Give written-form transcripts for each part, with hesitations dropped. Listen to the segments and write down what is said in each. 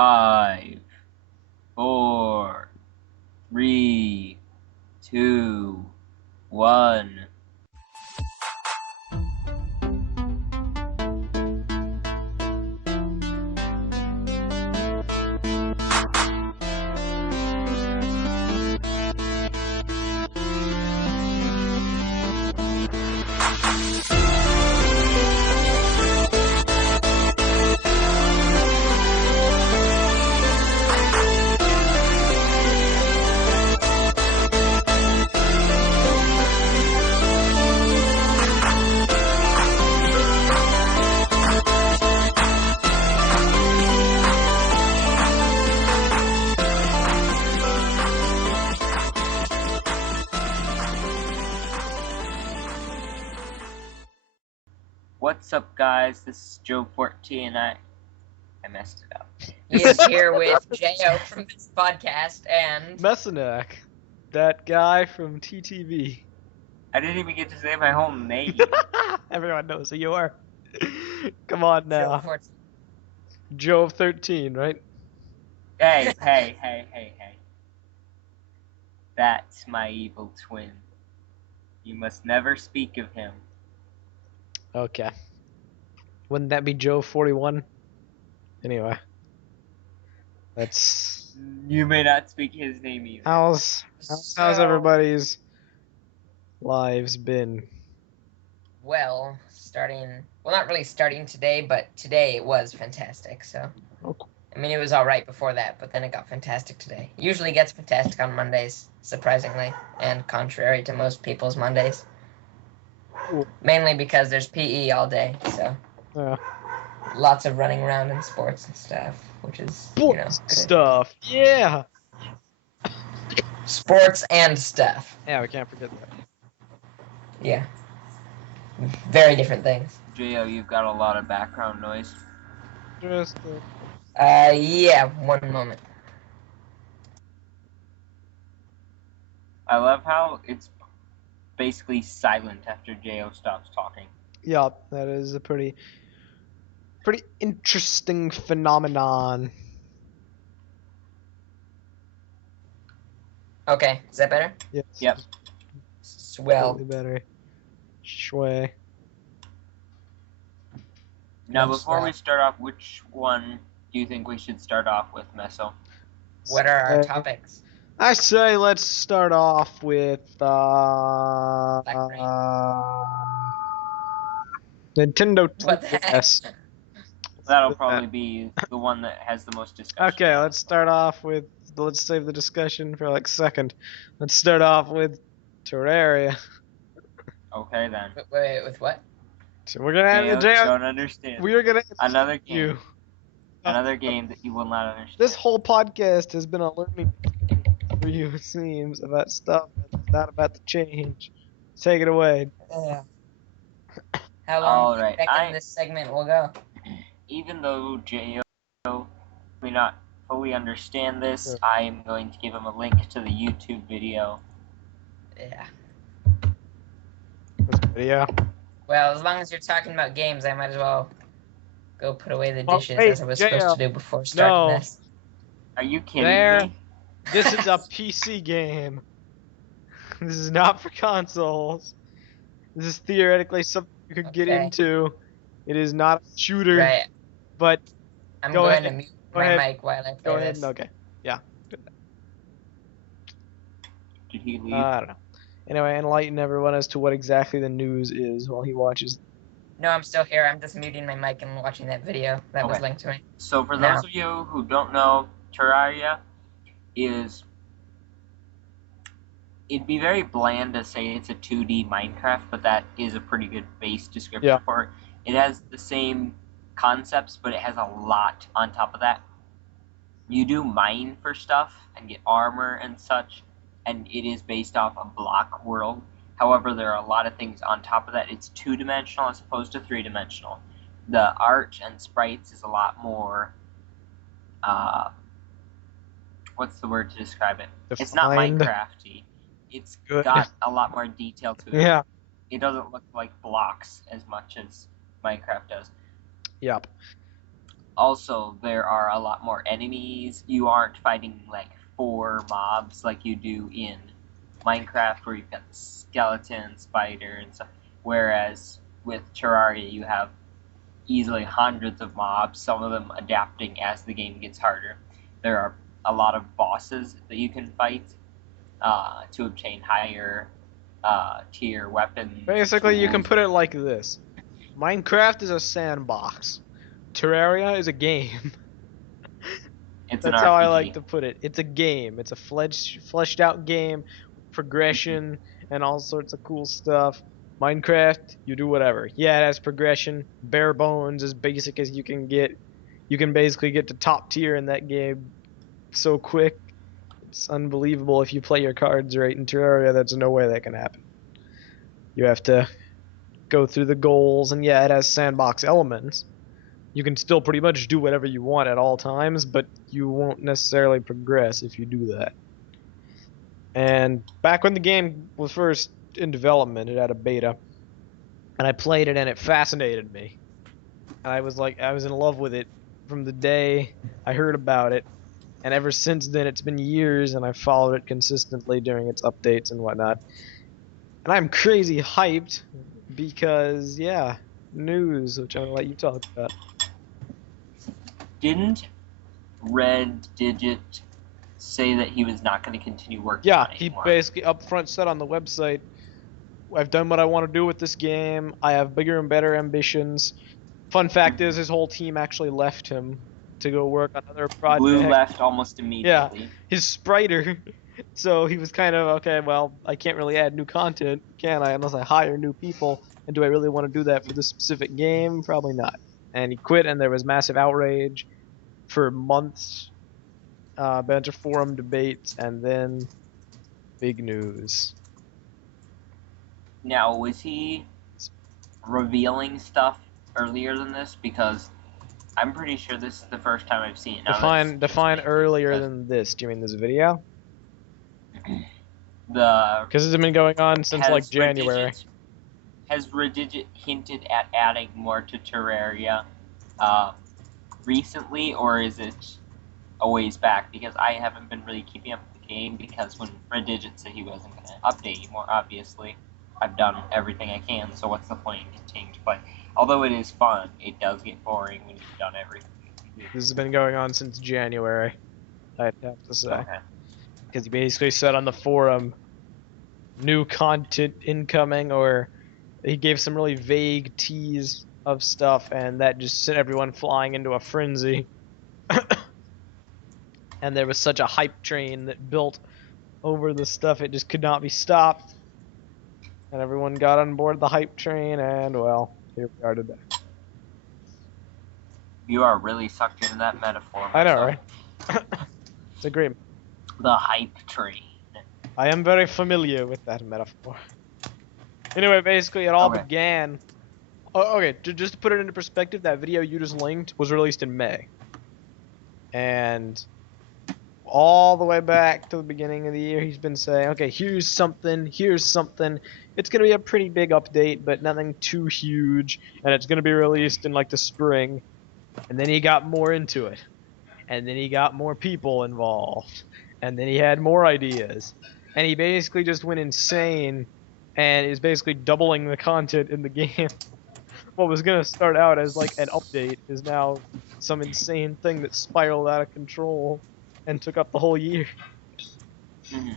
5, 4, 3, 2, 1. What's up, guys? This is Joev14 and I messed it up. He is here with Jeyo from this podcast and Mesonak, that guy from TTV. I didn't even get to say my whole name. Everyone knows who you are. Come on now. Joev14. Joev13, right? Hey. That's my evil twin. You must never speak of him. Okay. Wouldn't that be Joev41? Anyway. That's... You may not speak his name either. How's everybody's lives been? Well, not really starting today, but today it was fantastic, so. Okay. I mean, it was alright before that, but then it got fantastic today. Usually gets fantastic on Mondays, surprisingly, and contrary to most people's Mondays. Cool. Mainly because there's PE all day, so. Yeah. Lots of running around in sports and stuff, which is, Sports good. stuff, yeah! Sports and stuff. Yeah, we can't forget that. Yeah. Very different things. Jeyo, you've got a lot of background noise. Just, Yeah, one moment. I love how it's basically silent after Jeyo stops talking. yeah, that is a pretty interesting phenomenon. Okay, is that better? Yes. Yep. Swell. Slightly better. Shway. Now, Yes, before yeah. we start off, which one do you think we should start off with, Meso? What are our topics? I say let's start off with Blackberry. Nintendo What the heck? 3DS. That'll probably be the one that has the most discussion. Okay, let's start off with. Let's save the discussion for like a second. Let's start off with Terraria. Okay, then. Wait, with what? So we're gonna have Jeyo, don't understand. we are gonna Another game. you. Another game that you will not understand. This whole podcast has been a learning for you, it seems, about stuff that's not about to change. Take it away. Yeah. How long do you Alright, reckon this segment will go? Even though Jeyo may not fully understand this, Sure. I am going to give him a link to the YouTube video. Yeah. This video. Well, as long as you're talking about games, I might as well go put away the Oh, dishes wait, as I was Jeyo. supposed to do before starting No. this. Are you kidding There. me? This is a PC game. This is not for consoles. This is theoretically something you could get Okay. into. It is not a shooter, Right. but I'm Go going ahead. to mute Go my ahead. mic while I go play ahead this. and okay. Did he leave? I don't know. Anyway, enlighten everyone as to what exactly the news is while he watches. No, I'm still here. I'm just muting my mic and watching that video that was Okay. linked to me. So for No. those of you who don't know, Terraria is... It'd be very bland to say it's a 2D Minecraft, but that is a pretty good base description Yeah. for it. It has the same concepts, but it has a lot on top of that. You do mine for stuff and get armor and such, and it is based off a block world. However, there are a lot of things on top of that. It's 2-dimensional as opposed to 3-dimensional. The art and sprites is a lot more, what's the word to describe it? It's not Defined. Minecraft-y. It's Good. got a lot more detail to it. Yeah. It doesn't look like blocks as much as Minecraft does. Yep. Also, there are a lot more enemies. You aren't fighting like 4 mobs like you do in Minecraft, where you've got the skeleton, spider, and stuff. Whereas with Terraria, you have easily hundreds of mobs, some of them adapting as the game gets harder. There are a lot of bosses that you can fight to obtain higher tier weapons. Basically, you can tools. put it like this: Minecraft is a sandbox. Terraria is a game. It's That's an how I RPG. like to put it. It's a game. It's a fleshed out game, progression, and all sorts of cool stuff. Minecraft, you do whatever. Yeah, it has progression, bare bones, as basic as you can get. You can basically get to top tier in that game so quick. It's unbelievable if you play your cards right in Terraria. There's no way that can happen. You have to go through the goals, and yeah, it has sandbox elements. You can still pretty much do whatever you want at all times, but you won't necessarily progress if you do that. And back when the game was first in development, it had a beta, and I played it, and it fascinated me. And I was in love with it from the day I heard about it, and ever since then, it's been years, and I've followed it consistently during its updates and whatnot. And I'm crazy hyped because, yeah, news, which I'm gonna let you talk about. Didn't Red Digit say that he was not going to continue working Yeah, on it he anymore? basically upfront said on the website, I've done what I want to do with this game. I have bigger and better ambitions. Fun fact is, his whole team actually left him to go work on other projects. Blue left almost Yeah, immediately. his spriter. So he was kind of, okay, well, I can't really add new content, can I, unless I hire new people? And do I really want to do that for this specific game? Probably not. And he quit, and there was massive outrage for months, bunch of forum debates, and then big news. Now, was he revealing stuff earlier than this? Because I'm pretty sure this is the first time I've seen it. Now, Define earlier than this. Do you mean this video? Because it's been going on since like January. Has Redigit hinted at adding more to Terraria recently, or is it a ways back? Because I haven't been really keeping up with the game, because when Redigit said he wasn't going to update anymore, obviously, I've done everything I can, so what's the point in continuing to play? Although it is fun, it does get boring when you've done everything. This has been going on since January, I'd have to say. Okay. Because he basically said on the forum, new content incoming, or he gave some really vague tease of stuff, and that just sent everyone flying into a frenzy. And there was such a hype train that built over the stuff, it just could not be stopped. And everyone got on board the hype train, and well, here we are today. You are really sucked into that metaphor. I know, right? It's a great. The hype train. I am very familiar with that metaphor. Anyway, basically, it all began. Oh, okay, just to put it into perspective, that video you just linked was released in May. And all the way back to the beginning of the year, he's been saying, okay, here's something. It's going to be a pretty big update, but nothing too huge. And it's going to be released in like the spring. And then he got more into it. And then he got more people involved. And then he had more ideas. And he basically just went insane and is basically doubling the content in the game. What was going to start out as like an update is now some insane thing that spiraled out of control and took up the whole year. Mm-hmm.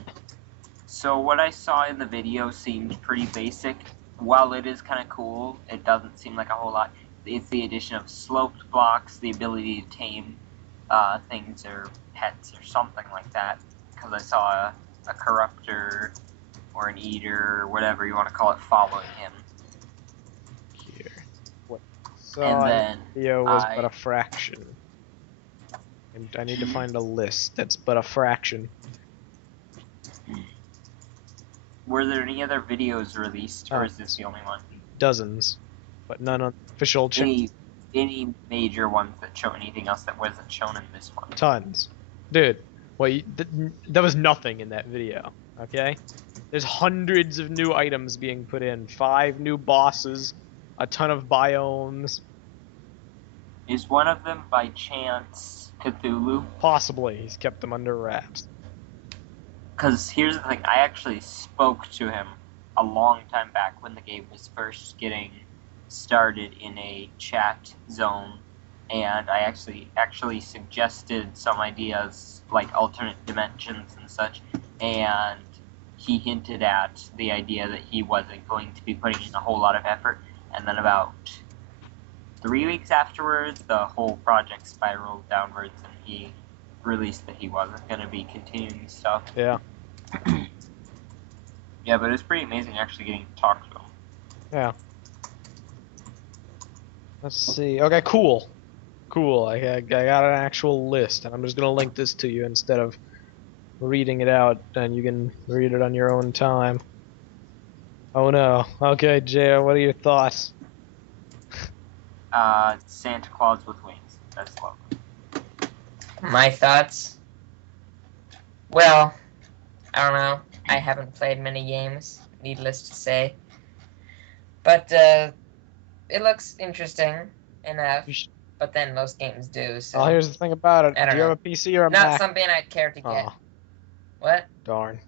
So what I saw in the video seemed pretty basic. While it is kind of cool, it doesn't seem like a whole lot. It's the addition of sloped blocks, the ability to tame things or pets or something like that. Because I saw a corruptor or an eater or whatever you want to call it following him. Here. What so and then video was but a fraction. And I need to find a list that's but a fraction. Were there any other videos released, or is this the only one? Dozens, but none on official channel. Any major ones that show anything else that wasn't shown in this one? Tons. Dude, wait, there was nothing in that video, okay? There's hundreds of new items being put in, 5 new bosses, a ton of biomes. Is one of them by chance Cthulhu? Possibly. He's kept them under wraps. Because here's the thing, I actually spoke to him a long time back when the game was first getting started in a chat zone, and I actually suggested some ideas like alternate dimensions and such, and he hinted at the idea that he wasn't going to be putting in a whole lot of effort, and then about 3 weeks afterwards, the whole project spiraled downwards, and he released that he wasn't going to be continuing stuff. Yeah. Yeah, but it was pretty amazing actually getting to talk to him. Yeah. Let's see. Okay, cool. Cool. I got an actual list, and I'm just gonna link this to you instead of reading it out, and you can read it on your own time. Oh no. Okay, Jeyo, what are your thoughts? Santa Claus with wings. That's lovely. My thoughts? Well, I don't know. I haven't played many games, needless to say. But it looks interesting enough. But then most games do, so... Oh, here's the thing about it. I don't Do you know. have a PC or a Not Mac? something I'd care to get. Oh, What? darn.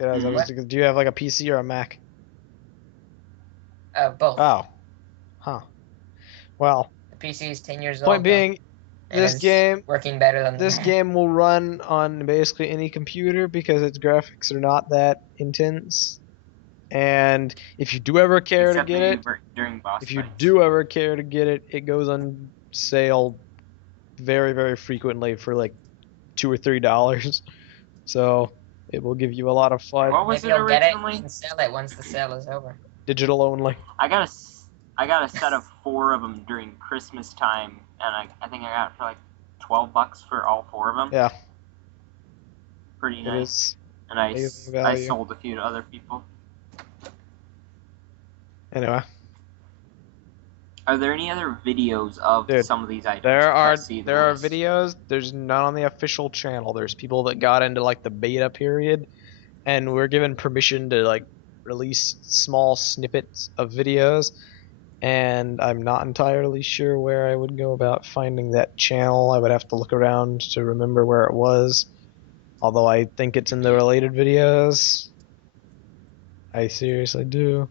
Yeah, What? do you have like a PC or a Mac? Both. Oh. Huh. Well, The PC is 10 years old. point being, and this it's game working better than this the game will run on basically any computer because its graphics are not that intense. And if you do ever care Except to get it, maybe during boss if you fights. do ever care to get it, it goes on sale very, very frequently for like $2 or $3. So it will give you a lot of fun. What was Maybe it you'll get it originally? and sell it once the sale is over. Digital only. I got a set of 4 of them during Christmas time, and I think I got it for like $12 for all 4 of them. Yeah. Pretty It nice. is And I amazing value. sold a few to other people. Anyway. Are there any other videos of Dude, some of these items? There Can I are see the there are list? videos. There's none on the official channel. There's people that got into like the beta period, and we're given permission to like release small snippets of videos. And I'm not entirely sure where I would go about finding that channel. I would have to look around to remember where it was. Although I think it's in the related videos. I seriously do.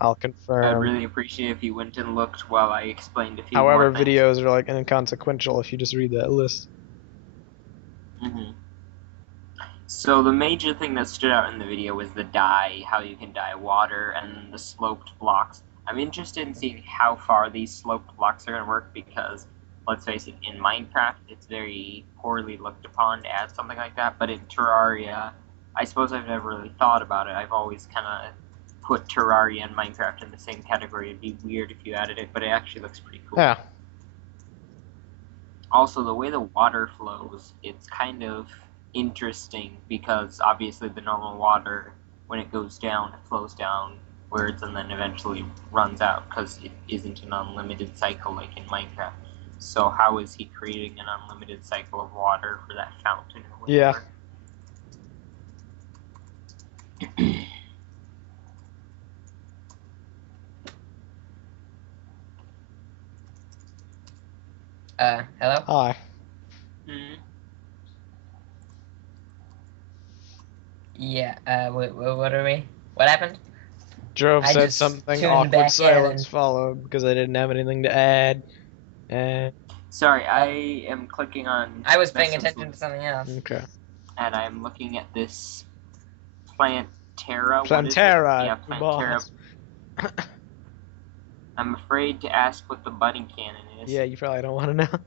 I'll I'd confirm. really appreciate if you went and looked while I explained a few However, more things. videos are like inconsequential if you just read that list. Mm-hmm. So the major thing that stood out in the video was the dye, how you can dye water, and the sloped blocks. I'm interested in seeing how far these sloped blocks are going to work because, let's face it, in Minecraft it's very poorly looked upon to add something like that, but in Terraria, I suppose I've never really thought about it. I've always kind of put Terraria and Minecraft in the same category. It'd be weird if you added it, but it actually looks pretty cool. Yeah. Also, the way the water flows, it's kind of interesting because obviously the normal water, when it goes down, it flows downwards and then eventually runs out because it isn't an unlimited cycle like in Minecraft. So how is he creating an unlimited cycle of water for that fountain or whatever? Hello? Hi. Hmm. Yeah, what are we? What happened? Joev I said just something, tuned awkward back in silence and- followed because I didn't have anything to add. And Sorry, I am clicking on. I was paying message attention to something else. okay. and I'm looking at this Plantera. Plantera, Yeah, you Plantera. boss. I'm afraid to ask what the bunny cannon is. Yeah, you probably don't want to know.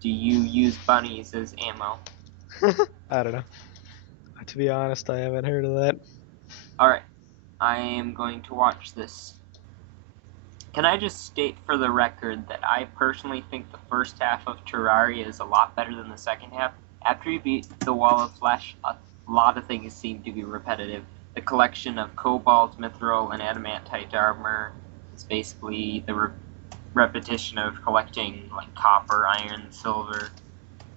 Do you use bunnies as ammo? I don't know. To be honest, I haven't heard of that. Alright, I am going to watch this. Can I just state for the record that I personally think the first half of Terraria is a lot better than the second half? After you beat the Wall of Flesh, a lot of things seem to be repetitive. The collection of cobalt, mithril, and adamantite armor is basically the repetition of collecting like copper, iron, silver.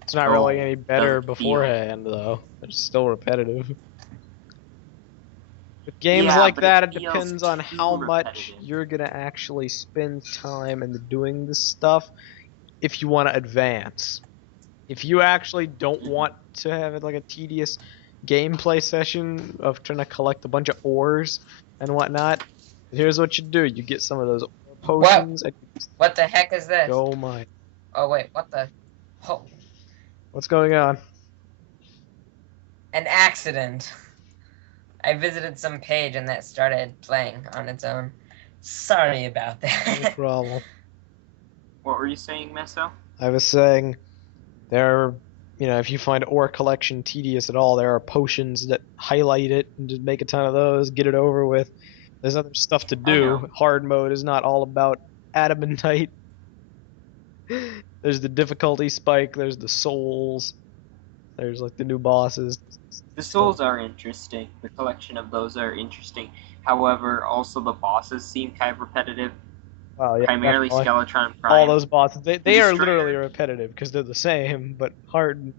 It's not really Oh, any better doesn't feel- beforehand, though. It's still repetitive. With games Yeah, like but that, it it feels depends on too how much repetitive. you're gonna actually spend time in doing this stuff if you want to advance. If you actually don't want to have it like a tedious gameplay session of trying to collect a bunch of ores and whatnot, here's what you do: you get some of those ore potions and you just What the heck is this? go mine. Oh wait, what the? Oh, What's going on? an accident. I visited some page and that started playing on its own. Sorry about No that. problem. What were you saying, Meso? I was saying there are, if you find ore collection tedious at all, there are potions that highlight it and just make a ton of those, get it over with. There's other stuff to I do. know. Hard mode is not all about adamantite. There's the difficulty spike, there's the souls, there's like the new bosses. The souls are interesting. The collection of those are interesting. However, also the bosses seem kind of repetitive. Wow, yeah, Primarily definitely. Skeletron Prime. All those bosses, they are Destroyer. literally repetitive because they're the same, but hard.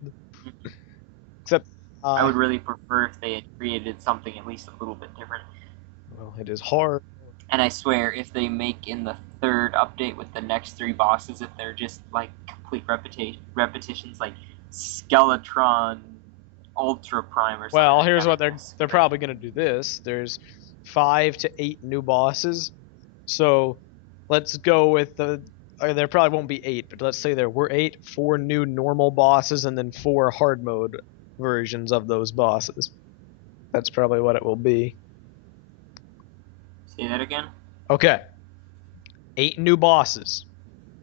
Except, I would really prefer if they had created something at least a little bit different. well, it is hard. And I swear, if they make in the third update with the next 3 bosses, if they're just like complete repetitions, like Skeletron Ultra Prime or something. Well, like here's that, what they're probably gonna do. There's 5 to 8 new bosses, so let's go with there probably won't be 8, but let's say there were 8, 4 new normal bosses, and then 4 hard mode versions of those bosses. That's probably what it will be. Say that again? Okay. 8 new bosses.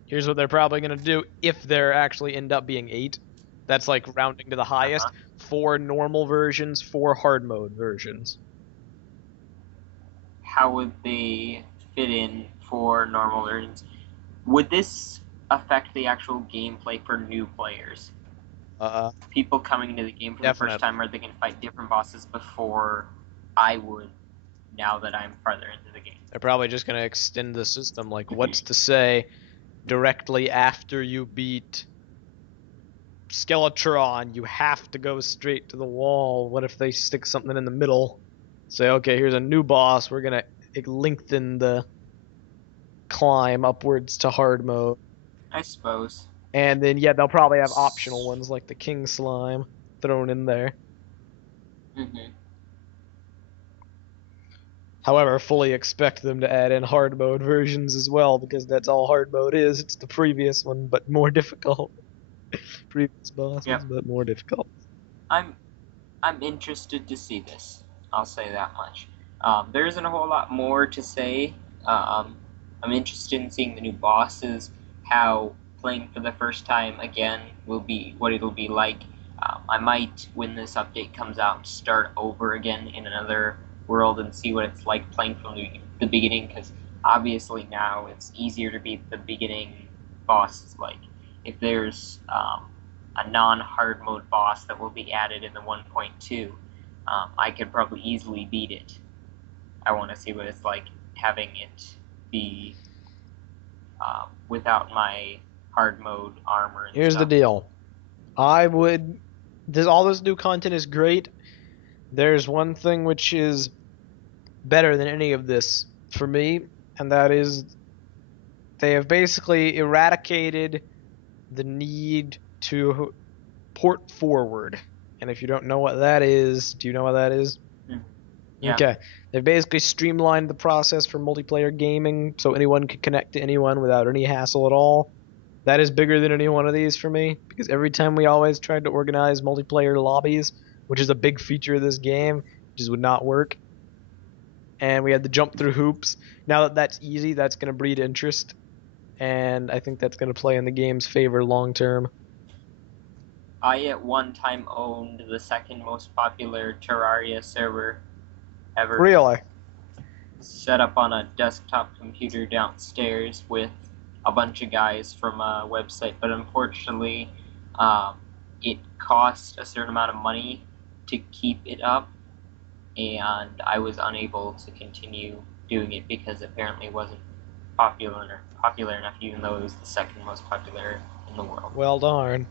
Here's what they're probably going to do if there actually end up being 8. That's like rounding to the highest. 4 normal versions, 4 hard mode versions. How would they fit in for normal versions? Would this affect the actual gameplay for new players? People coming into the game for the first time, are they going to fight different bosses before I would, now that I'm farther into the game? They're probably just going to extend the system. Like, what's to say directly after you beat Skeletron, you have to go straight to the wall? What if they stick something in the middle? Say, okay, here's a new boss. We're going to lengthen the climb upwards to hard mode. I suppose. And then, yeah, they'll probably have optional ones like the King Slime thrown in there. Mm-hmm. However, fully expect them to add in hard mode versions as well, because that's all hard mode is. It's the previous one, but more difficult. Previous bosses, but more difficult. I'm interested to see this. I'll say that much. There isn't a whole lot more to say. I'm interested in seeing the new bosses, how playing for the first time again will be, what it'll be like. I might, when this update comes out, start over again in another world and see what it's like playing from the beginning, because obviously now it's easier to beat the beginning bosses. Like, if there's a non-hard mode boss that will be added in the 1.2, I could probably easily beat it. I want to see what it's like having it be without my hard mode armor and Here's stuff. the deal. All this new content is great. There's one thing which is better than any of this for me, and that is they have basically eradicated the need to port forward. And if you don't know what that is, do you know what that is? Yeah. Okay. They've basically streamlined the process for multiplayer gaming so anyone can connect to anyone without any hassle at all. That is bigger than any one of these for me, because every time we always tried to organize multiplayer lobbies, which is a big feature of this game, just would not work. And we had to jump through hoops. Now that that's easy, that's going to breed interest. And I think that's going to play in the game's favor long term. I at one time owned the second most popular Terraria server ever. Really? Set up on a desktop computer downstairs with a bunch of guys from a website, but unfortunately it cost a certain amount of money to keep it up, and I was unable to continue doing it because apparently it wasn't popular enough, even though it was the second most popular in the world. Well, darn.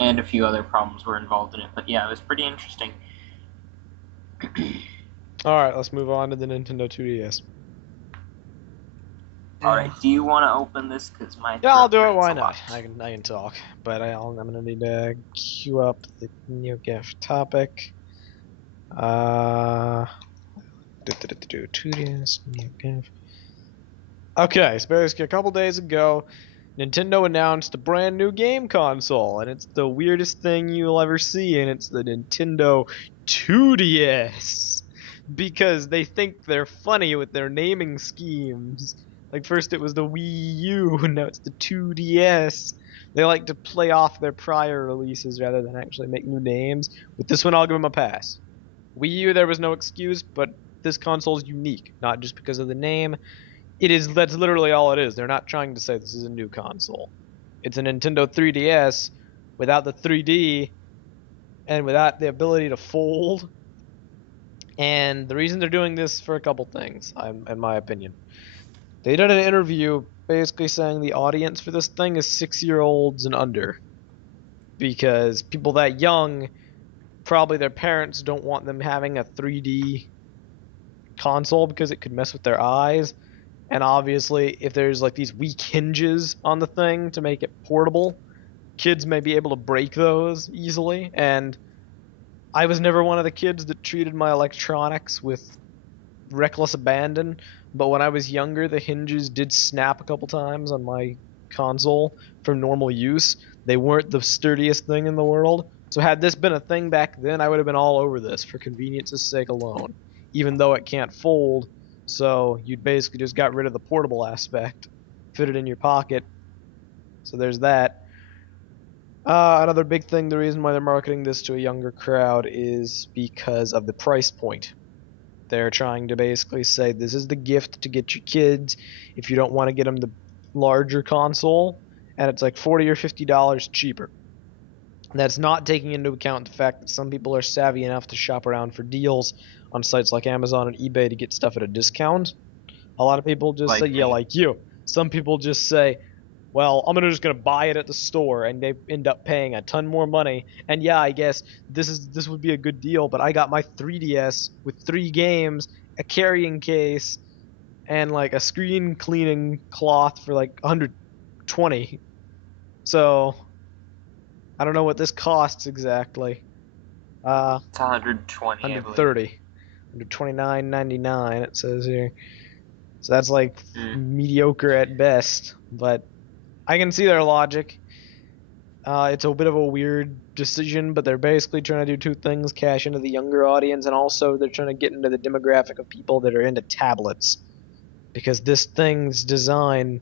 and a few other problems were involved in it. But yeah, it was pretty interesting. Alright, let's move on to the Nintendo 2DS. Alright, do you want to open this? Because my Yeah, I'll do it, throat why hurts a not? lot. I can talk. But I'm gonna need to queue up the new gift topic. 2DS, new gift. Okay, so basically a couple days ago, Nintendo announced a brand new game console, and it's the weirdest thing you'll ever see, and it's the Nintendo 2DS. Because they think they're funny with their naming schemes. Like, first it was the Wii U, and now it's the 2DS. They like to play off their prior releases rather than actually make new names. With this one, I'll give them a pass. Wii U, there was no excuse, but this console's unique, not just because of the name. That's literally all it is. They're not trying to say this is a new console. It's a Nintendo 3DS without the 3D and without the ability to fold. And the reason they're doing this for a couple things, in my opinion. They did an interview basically saying the audience for this thing is 6-year-olds and under. Because people that young, probably their parents don't want them having a 3D console because it could mess with their eyes. And obviously, if there's like these weak hinges on the thing to make it portable, kids may be able to break those easily. And I was never one of the kids that treated my electronics with reckless abandon, but when I was younger, the hinges did snap a couple times on my console for normal use. They weren't the sturdiest thing in the world. So had this been a thing back then, I would have been all over this for convenience's sake alone, even though it can't fold. So you'd basically just got rid of the portable aspect, fit it in your pocket. So there's that. Another big thing, the reason why they're marketing this to a younger crowd is because of the price point. They're trying to basically say this is the gift to get your kids if you don't want to get them the larger console, and it's like $40 or $50 cheaper. That's not taking into account the fact that some people are savvy enough to shop around for deals on sites like Amazon and eBay to get stuff at a discount. A lot of people just say, yeah, like you. Some people just say, well, I'm just gonna buy it at the store, and they end up paying a ton more money. And yeah, I guess this would be a good deal, but I got my 3DS with 3 games, a carrying case, and like a screen cleaning cloth for like 120. So I don't know what this costs exactly. It's 120, 130, $129.99 it says here. So that's like mediocre at best, but I can see their logic. It's a bit of a weird decision, but they're basically trying to do 2 things: cash into the younger audience, and also they're trying to get into the demographic of people that are into tablets. Because this thing's design,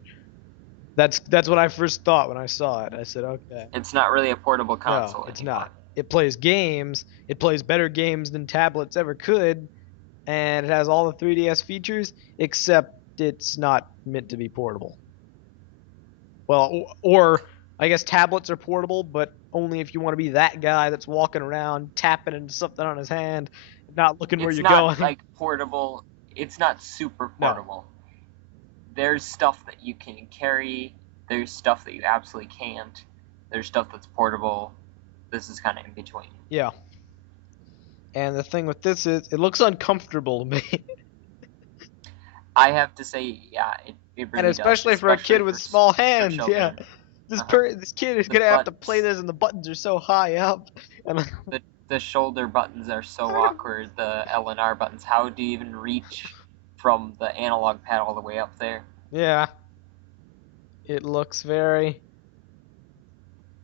that's what I first thought when I saw it. I said, okay. It's not really a portable console No, it's anymore. not. It plays games. It plays better games than tablets ever could, and it has all the 3DS features, except it's not meant to be portable. Well, or I guess tablets are portable, but only if you want to be that guy that's walking around tapping into something on his hand, not looking where you're going. It's not like portable. It's not super portable. No. There's stuff that you can carry. There's stuff that you absolutely can't. There's stuff that's portable. This is kind of in between. Yeah. And the thing with this is, it looks uncomfortable to me. I have to say, yeah, it really and especially does. For a kid with small hands, yeah. This kid is gonna have to play this, and the buttons are so high up. And the shoulder buttons are so awkward. The L and R buttons. How do you even reach from the analog pad all the way up there? Yeah. It looks very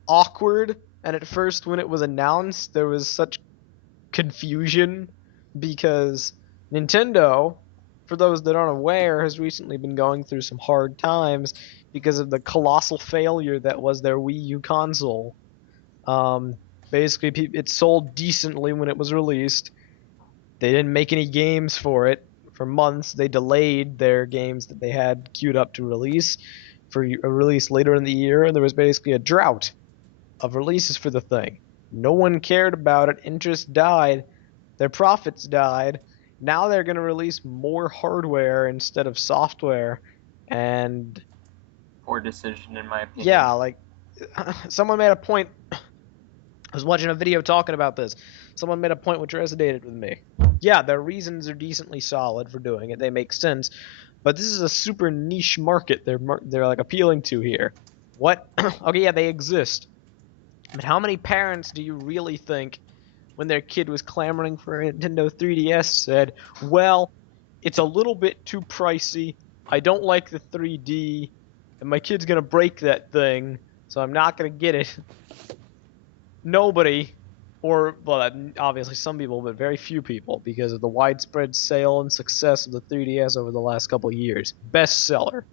awkward. And at first, when it was announced, there was such confusion because Nintendo, for those that aren't aware, has recently been going through some hard times because of the colossal failure that was their Wii U console. Basically, it sold decently when it was released. They didn't make any games for it. For months, they delayed their games that they had queued up to release for a release later in the year, and there was basically a drought of releases for the thing. No one cared about it. Interest died. Their profits died. Now they're going to release more hardware instead of software, and poor decision in my opinion. Yeah, like someone made a point I was watching a video talking about this. Someone made a point which resonated with me. Yeah, their reasons are decently solid for doing it. They make sense. But this is a super niche market they're like appealing to here. What? Okay, yeah, they exist. But how many parents do you really think, when their kid was clamoring for a Nintendo 3DS, said, well, it's a little bit too pricey, I don't like the 3D, and my kid's gonna break that thing, so I'm not gonna get it? Nobody, or, well, obviously some people, but very few people, because of the widespread sale and success of the 3DS over the last couple of years. Bestseller.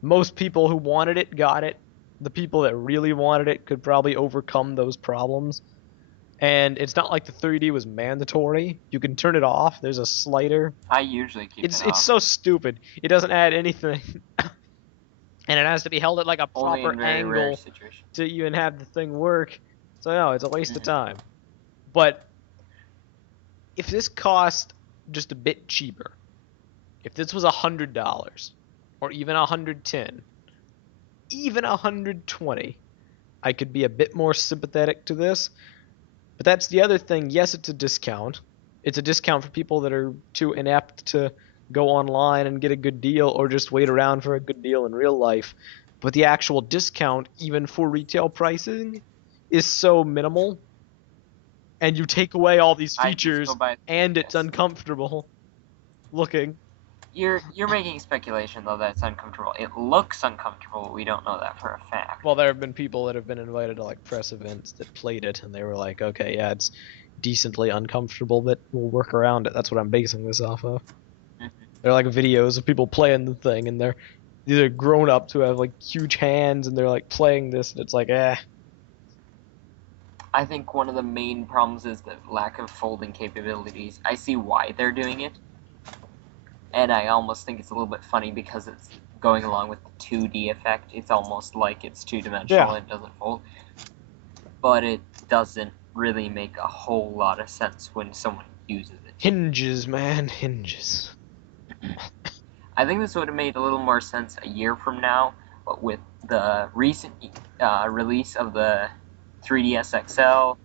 Most people who wanted it got it. The people that really wanted it could probably overcome those problems. And it's not like the 3D was mandatory. You can turn it off. There's a slider. I usually keep it off. It's so stupid. It doesn't add anything. And it has to be held at like a Only proper in very rare angle situations. to even have the thing work. So no, it's a waste of time. But if this cost just a bit cheaper, if this was $100 or even $110, even $120, I could be a bit more sympathetic to this. But that's the other thing. Yes, it's a discount. It's a discount for people that are too inept to go online and get a good deal, or just wait around for a good deal in real life. But the actual discount, even for retail pricing, is so minimal. And you take away all these features, and it's uncomfortable looking. You're making speculation, though, that it's uncomfortable. It looks uncomfortable. We don't know that for a fact. Well, there have been people that have been invited to like press events that played it, and they were like, okay, yeah, it's decently uncomfortable, but we'll work around it. That's what I'm basing this off of. They're like videos of people playing the thing, and they're either grown-ups who have like huge hands, and they're like playing this, and it's like, eh. I think one of the main problems is the lack of folding capabilities. I see why they're doing it. And I almost think it's a little bit funny because it's going along with the 2D effect. It's almost like it's two-dimensional and it doesn't fold. But it doesn't really make a whole lot of sense when someone uses it. Hinges, man, hinges. I think this would have made a little more sense a year from now, but with the recent release of the 3DS XL,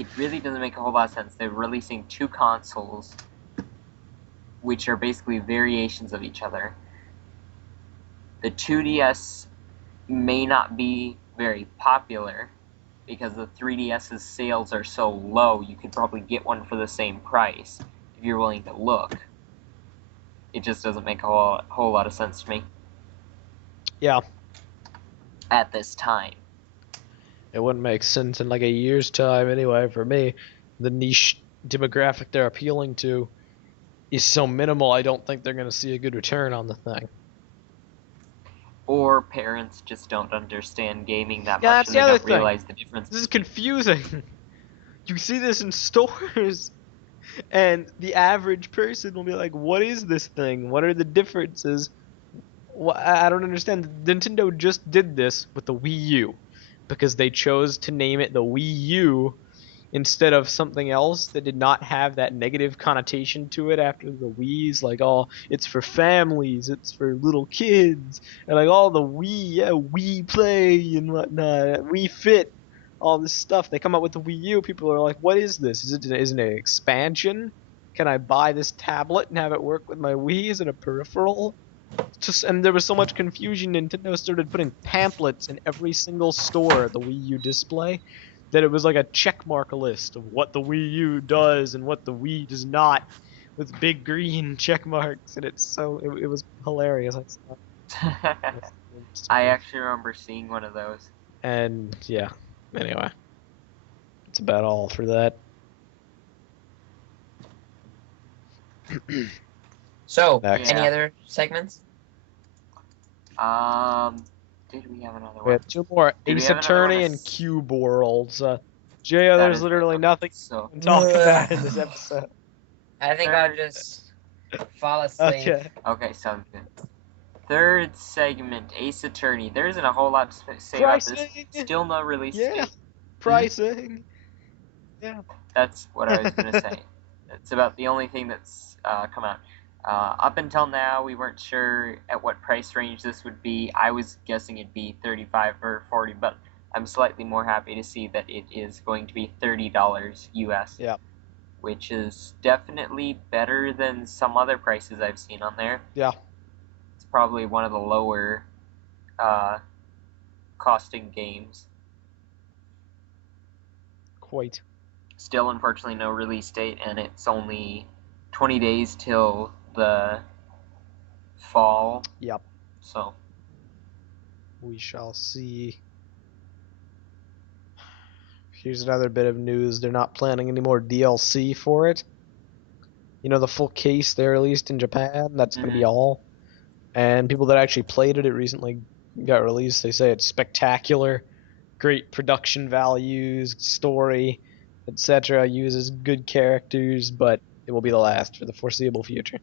it really doesn't make a whole lot of sense. They're releasing two consoles which are basically variations of each other. The 2DS may not be very popular because the 3DS's sales are so low. You could probably get one for the same price if you're willing to look. It just doesn't make a whole lot of sense to me. Yeah. At this time. It wouldn't make sense in like a year's time anyway for me. The niche demographic they're appealing to is so minimal, I don't think they're going to see a good return on the thing. Or parents just don't understand gaming that Yeah, much that's and the they other don't thing. realize the difference. This is confusing. You see this in stores, and the average person will be like, what is this thing? What are the differences? I don't understand. Nintendo just did this with the Wii U, because they chose to name it the Wii U instead of something else that did not have that negative connotation to it after the Wii's, like, oh, it's for families, it's for little kids, and like all the Wii, yeah, Wii Play and whatnot, Wii Fit, all this stuff. They come up with the Wii U, people are like, what is this? Is it an expansion? Can I buy this tablet and have it work with my Wii? Is it a peripheral? And there was so much confusion, Nintendo started putting pamphlets in every single store at the Wii U display that it was like a checkmark list of what the Wii U does and what the Wii does not, with big green check marks, and it was hilarious. I actually remember seeing one of those. And yeah, anyway, that's about all for that. So, Next. any other segments? Did we have another We one? have two more, Did we Ace have another Attorney one? and Cube Worlds. Jayo, That there's is literally right. nothing So, to talk about in this episode. I think I'll just fall asleep. okay, sounds good. Third segment, Ace Attorney. There isn't a whole lot to say about this. Still no release date. Pricing. Yeah. That's what I was going to say. It's about the only thing that's come out. Up until now, we weren't sure at what price range this would be. I was guessing it'd be 35 or 40, but I'm slightly more happy to see that it is going to be $30 US. Yeah. Which is definitely better than some other prices I've seen on there. Yeah. It's probably one of the lower costing games. Quite. Still, unfortunately, no release date, and it's only 20 days till the fall. Yep. So We shall see. Here's another bit of news. They're not planning any more DLC for it. You know, the full case they released in Japan, that's going to be all. And people that actually played it, it recently got released, they say it's spectacular, great production values, story, etc. Uses good characters, but it will be the last for the foreseeable future.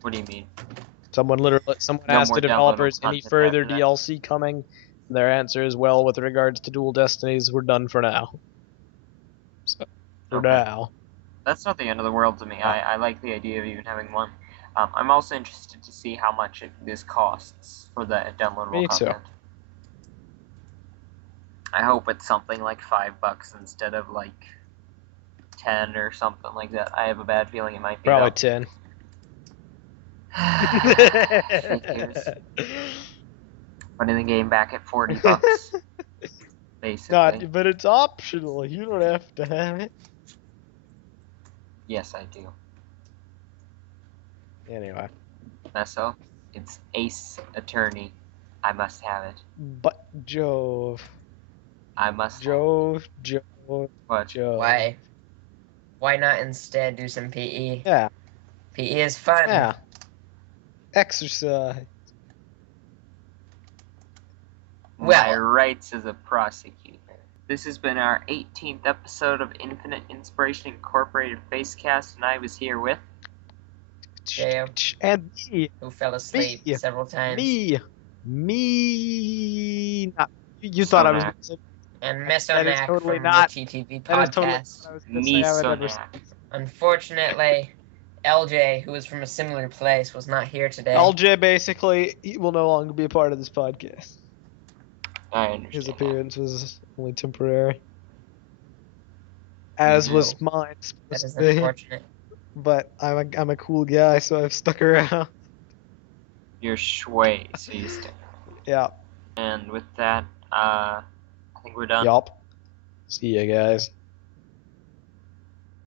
what do you mean? Someone No asked more the developers, downloadable any content further after that? DLC coming? And their answer is, well, with regards to Dual Destinies, we're done for now. So, for Okay. now. That's not the end of the world to me. I like the idea of even having one. I'm also interested to see how much this costs for the downloadable Me too. content. I hope it's something like $5 instead of like 10 or something like that. I have a bad feeling it might be. Probably 10. Figures. Putting the game back at $40, basically. But it's optional. You don't have to have it. Yes, I do. Anyway. Meso, it's Ace Attorney. I must have it. But Joev. I must have Joev. What? Why? Why not instead do some PE? Yeah. PE is fun. Yeah. Exercise. My Well. rights as a prosecutor. This has been our 18th episode of Infinite Inspiration Incorporated Facecast, and I was here with Jeyo, And me. who fell asleep Me. several times. Me. Not, you thought I was going to say. And That is Mesonak totally from not. the TTV That is totally podcast. what I was going to say. I would never say. Mesonak. Unfortunately, LJ, who was from a similar place, was not here today. LJ basically he will no longer be a part of this podcast. I understand. His appearance was only temporary. As was mine. That supposed is to be. unfortunate. But I'm a cool guy, so I've stuck around. You're Shui, so you stick. Yeah. And with that, I think we're done. Yup. See ya, guys.